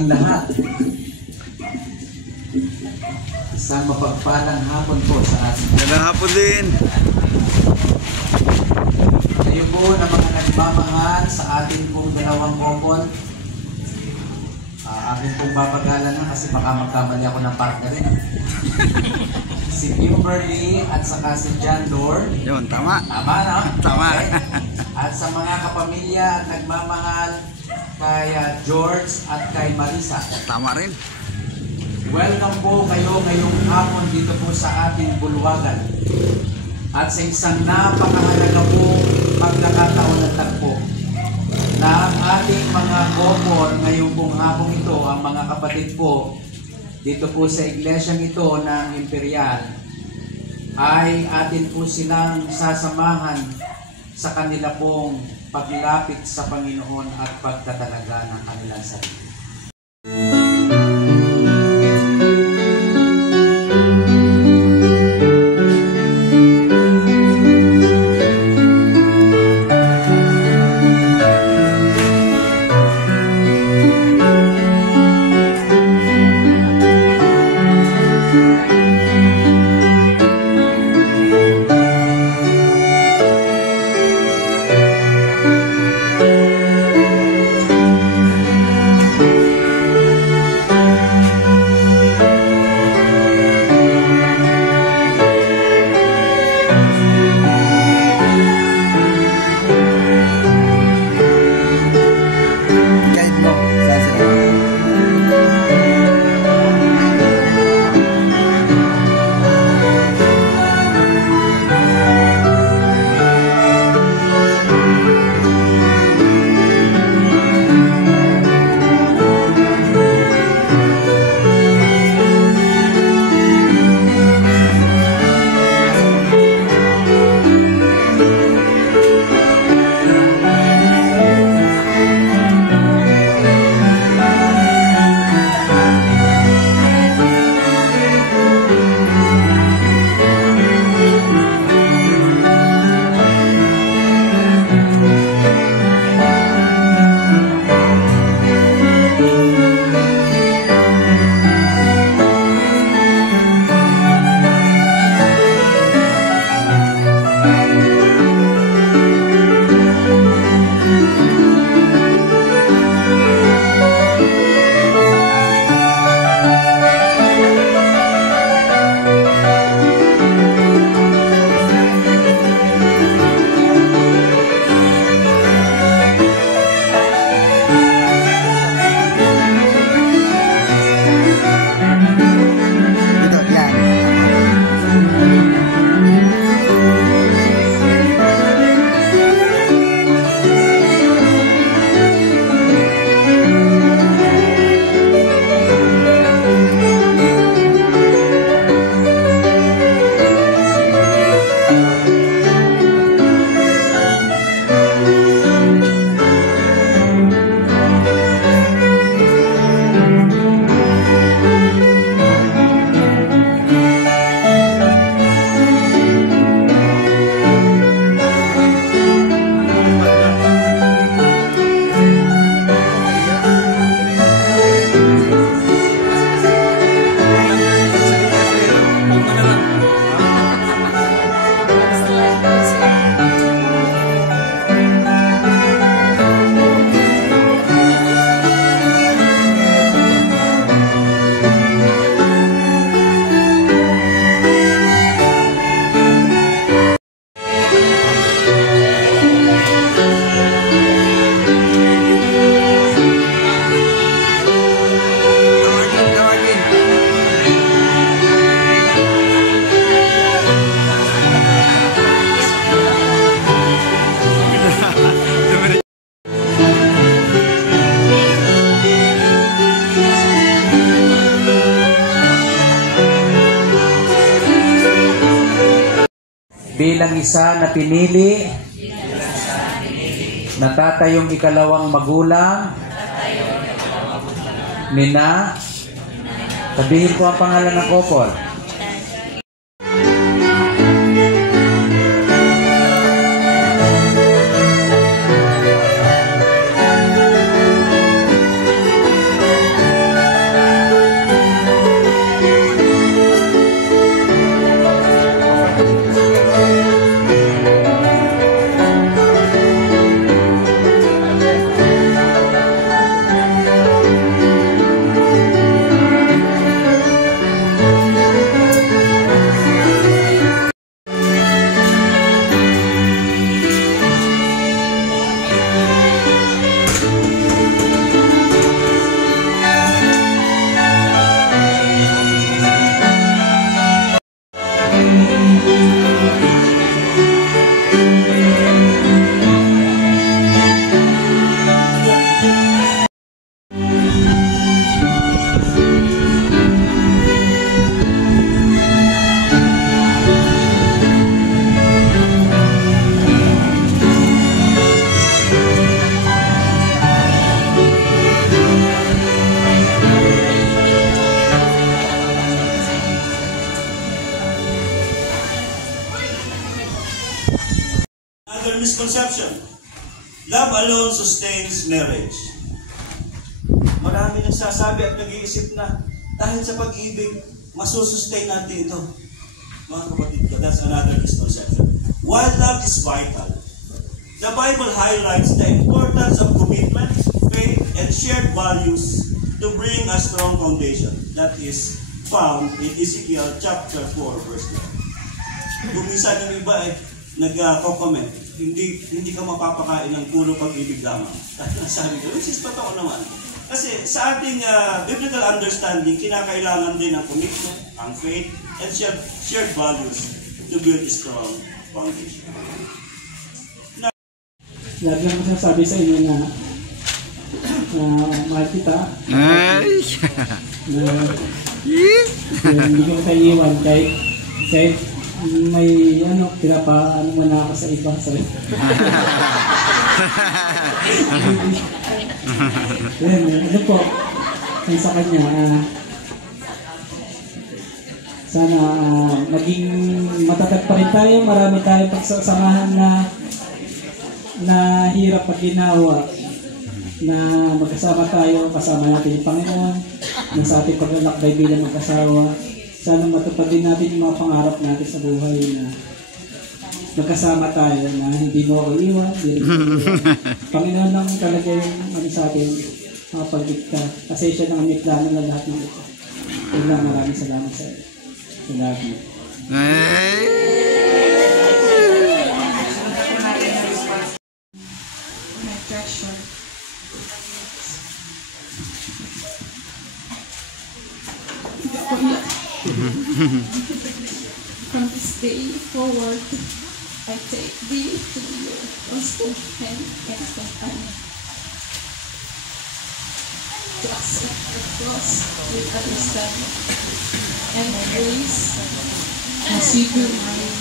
ating lahat. Isang mapagpalang hapon po sa ating lahat. Magandang hapon din. Kayo po na mga nagmamahal sa ating pong dalawang couple. Akin pong papagalan na kasi baka magkamali ako ng partner rin. Si Kimberly at saka si John Lord. Yun, tama. Tama na? Tama. Okay. At sa mga kapamilya at nagmamahal kay George at kay Marisa. Tama rin. Welcome po kayo ngayong hapon dito po sa ating bulwagan. At sa isang napakahalaga po pagkakataon at tagpo na ang ating mga couple ngayong pong hapong ito, ang mga kapatid po dito po sa iglesyang ito ng Imperial, ay atin po silang sasamahan sa kanila pong paglapit sa Panginoon at pagtatalaga ng kanilang sarili. bilang isa na pinili, natatayong ikalawang magulang, Nina, sabihin po ang pangalan ng couple. misconception. Love alone sustains marriage. Marami nagsasabi at nag-iisip na dahil sa pag-ibig, masusustain natin ito. Mga kapatid ko, that's another misconception. While love is vital, the Bible highlights the importance of commitment, faith, and shared values to bring a strong foundation. That is found in Ezekiel chapter 4, verse 9. Kung minsan yung iba nag-comment, hindi ka mapapakain ng puro pag-ibig lamang. Sabi ko, which is totoo naman. Kasi sa ating biblical understanding, kinakailangan din ang commitment, ang faith, and shared values to build a strong foundation. Lagi ang masasabi sa inyo na mahal kita. Na hindi ko makaiiwan kahit may pinapaano mo na ako sa iba. Po, sa kanya, sana maging matatag pa rin tayo. Marami tayong pagsasamahan na hirap pag ginawa, na magkasama tayo, kasama natin yung Panginoon, na sa ating paglalakbay bilang mag-asawa. Sana matupad din natin yung mga pangarap natin sa buhay na magkasama tayo, na hindi mo ako iwan, Panginoon lang talaga yung sa atin, mga pagdikta. Kasi siya nang may plano na lahat ng ito. Maraming salamat sa iyo. I love you. My treasure. From this day forward, I take thee to be your constant and companion. To accept the cross with understanding and grace as you do mine,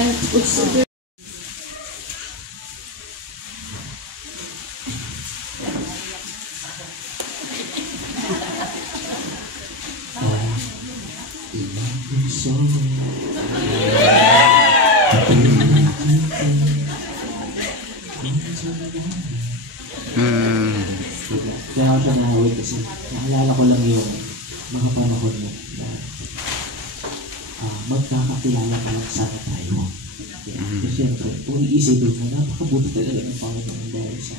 and also Kaya ako siya nahawit kasi naalala ko lang yung mga panahon mo na magkakakilala pa lang sana tayo. Kasi siyempre, kung iisipin mo, napakabuti talaga ng Panginoon dahil sa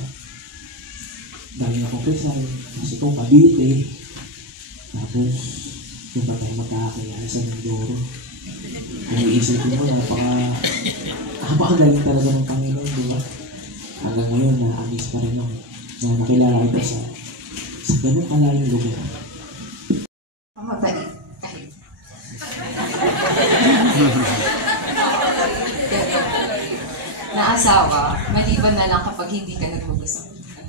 dahil akong krisal, kasi kung kabili, tapos yung pa tayo magkakakilala sa Mindoro. Kung iisipin mo, napakagaling talaga ng Panginoon, di ba? Hanggang ngayon, na-amis pa rin ako na nakilala kita sa ganun kalayong lugar. mabait kahit. Na asawa, maliban na lang kapag hindi ka naghugas ng pinggan.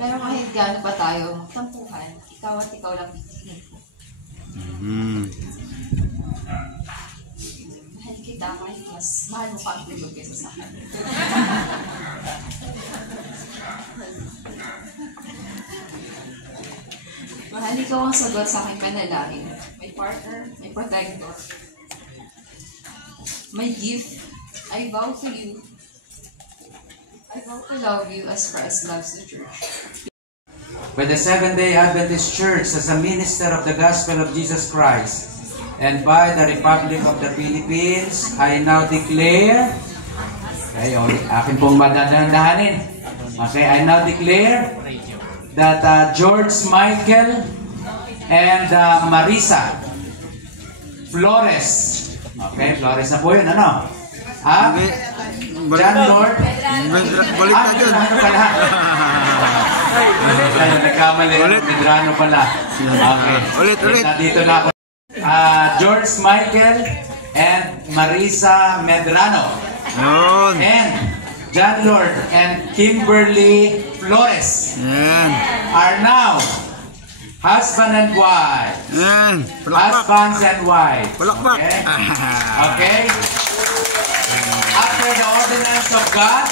Pero kahit gaano pa tayo tampuhan, ikaw at ikaw lang pipiliin ko. Mahal kita kahit mas mahal mo pa ang tulog kaysa sa akin. Mahal, ikaw ang sagot sa aking panalangin. May partner, may protector. May gift. I vow to you. I vow to love you as Christ loves the church. By the Seventh-day Adventist Church as a minister of the Gospel of Jesus Christ, and by the Republic of the Philippines, I now declare, akin pong madadandahanin. Okay, I now declare that George Michael and Marisa Flores, okay, Flores na po yun, ano? John Lord, balik na dyan. Nagkamali, Medrano pala. Okay, Ulit. dito na ako. George Michael and Marisa Medrano. Yun. And John Lord and Kimberly Flores are now husband and wife. Yan. Palakpak. Husbands and wife. Palakpak. Okay? Okay? After the ordinance of God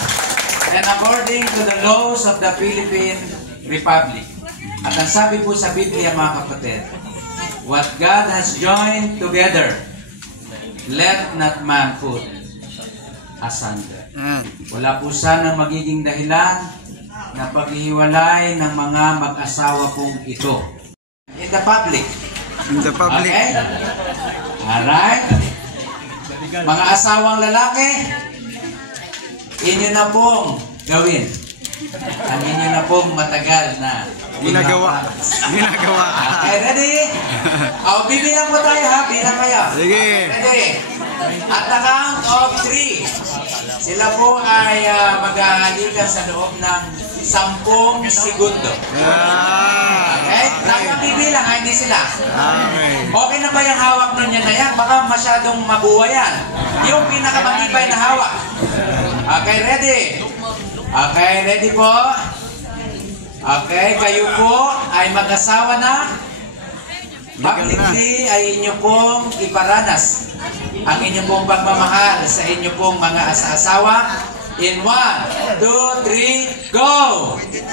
and according to the laws of the Philippine Republic. At ang sabi po sa Biblia, mga kapatid, What God has joined together, let not man put asunder. Yan. Wala po sanang magiging dahilan na paghihiwalay ng mga mag-asawa pong ito. In the public. In the public. Okay? Alright? Mga asawang lalaki, inyo na pong gawin ang inyo na pong matagal na Ginagawa. Ginagawa. Okay, ready? Bibilang po tayo ha, bilang kayo. Sige. Ready? At the count of 3, sila po ay mag-ahalikan sa loob ng 10 segundo. Okay? Dapat bibilang, hindi sila. Okay. Okay na ba yung hawak nun yan na yan? Baka masyadong mabuwa yan. Yung pinakamatibay na hawak. Okay, ready? Okay, ready po? Okay, kayo po ay mag-asawa na. Publicly ay inyo pong iparanas ang inyo pong pagmamahal sa inyo pong mga asawa. In 1, 2, 3, go! 1, 2,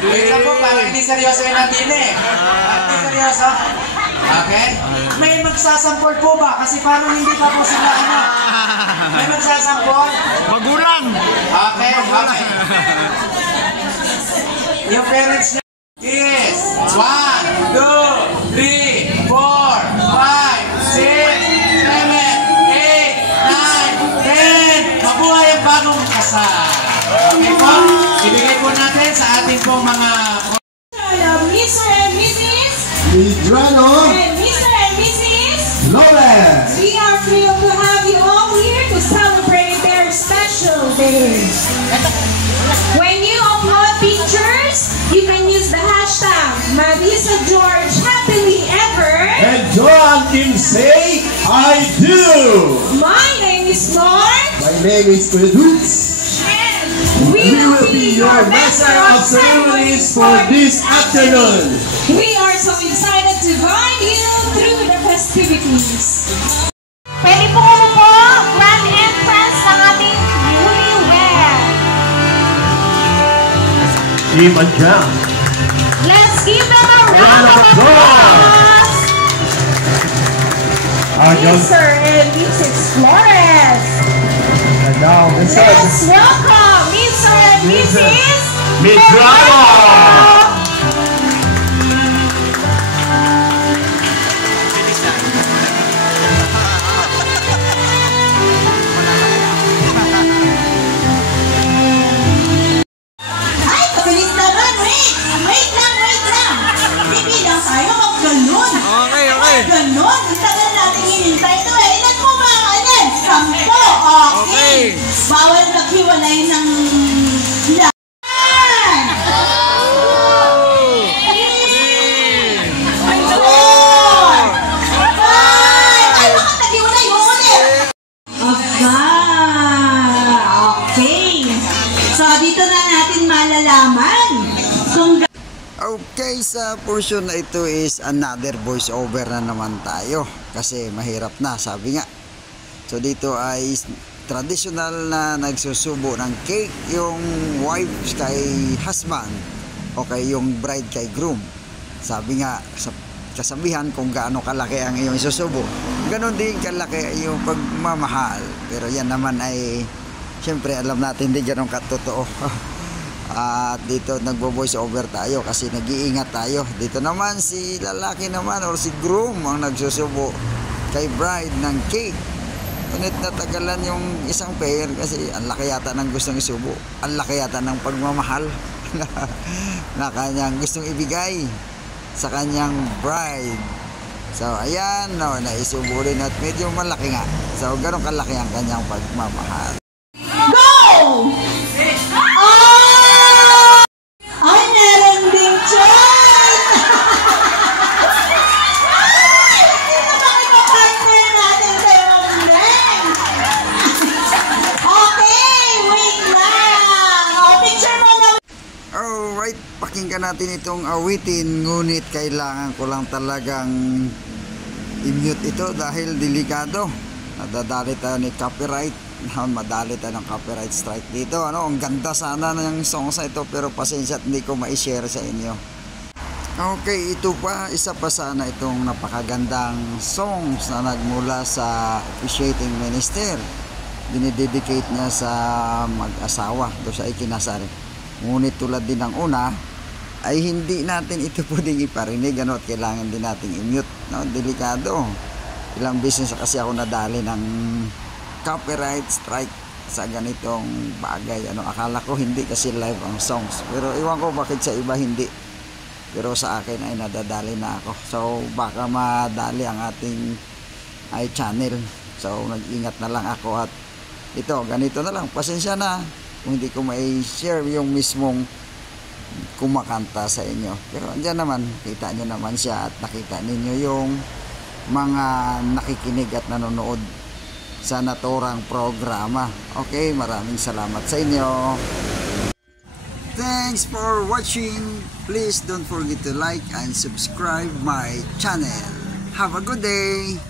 3. Wait lang po, parang hindi seryoso yung natin eh. Hindi seryoso? Okay? May magsasampol po ba? Kasi parang hindi pa po sila ano. May magsasampol? Magulang. Okay, okay. Yung parents niya. Yes. 1, 2, 3, 4, 5, 6, 7, 8, 9, 10. Mabuhay ang bagong kasal. Okay po? Ibigay po natin sa ating pong mga... Mr. and Mrs. Midrano and Mr. and Mrs. Lopez. We are thrilled to have you all here to celebrate their special day. When you upload pictures, you can use the hashtag Marisa George Happily Ever. And Joan Kim say, I do. My name is Lord. My name is Pedus. And We will be your master of ceremonies for this afternoon. We are so excited to guide you through the festivities. Pwede po umupo, grand entrance ng ating newlywed. Team and Jam. Let's give them a round of applause. Mr. and Mrs. Flores. And now, Let's welcome Mr. and Mrs. Midrano. Ay, kabilis naman, wait! Wait lang! Bibilang tayo, mag ganun! Okay, okay. Ganun! Ang tagal natin hinintay ito eh! Ilan po mga kailan? 10! Okay! Bawal maghiwalay ng lahat! Ay, bakit naghiwalay? Ulit! Okay! So, dito na natin malalaman kung Okay, sa portion na ito is another voice over na naman tayo kasi mahirap na, sabi nga. So dito ay traditional na nagsusubo ng cake yung wife kay husband o kay yung bride kay groom. Sabi nga sa kasabihan kung gaano kalaki ang iyong isusubo, ganon din kalaki yung pagmamahal. Pero yan naman ay syempre alam natin hindi ganon katotoo. At dito nagbo-voice over tayo kasi nag-iingat tayo. Dito naman si lalaki naman or si groom ang nagsusubo kay bride ng cake. Ngunit natagalan yung isang pair kasi ang laki yata ng gustong isubo. Ang laki yata ng pagmamahal na kanyang gustong ibigay sa kanyang bride. So ayan, no, naisubo rin at medyo malaki nga. So ganun kalaki ang kanyang pagmamahal. go! Ay, meron ding John! Ay, hindi naman ipapartner natin sa Rondeng! Okay, wait lang! O, picture mo na! Alright, pakinggan natin itong awitin. Ngunit kailangan ko lang talagang i-mute ito dahil delikado. Nadadali tayo ni copyright. madali tayo ng copyright strike dito. Ang ganda sana ng songs na ito, pero pasensya at hindi ko ma-share sa inyo. Okay, ito pa, isa pa sana itong napakagandang songs na nagmula sa officiating minister. Dinidedicate niya sa mag-asawa do sa ikinasal. Ngunit tulad din ng una, ay hindi natin ito pwedeng iparinig, at kailangan din natin i-mute. Delikado. Ilang beses kasi ako nadali ng copyright strike sa ganitong bagay. Akala ko hindi kasi live ang songs, pero iwan ko bakit sa iba hindi, pero sa akin ay nadadali na ako. So baka madali ang ating channel, so nag-ingat na lang ako. At ito, ganito na lang, pasensya na kung hindi ko mai-share yung mismong kumakanta sa inyo, pero andyan naman, kita nyo naman siya at nakita ninyo yung mga nakikinig at nanonood sa naturang programa. Okay, maraming salamat sa inyo. Thanks for watching. Please don't forget to like and subscribe my channel. Have a good day.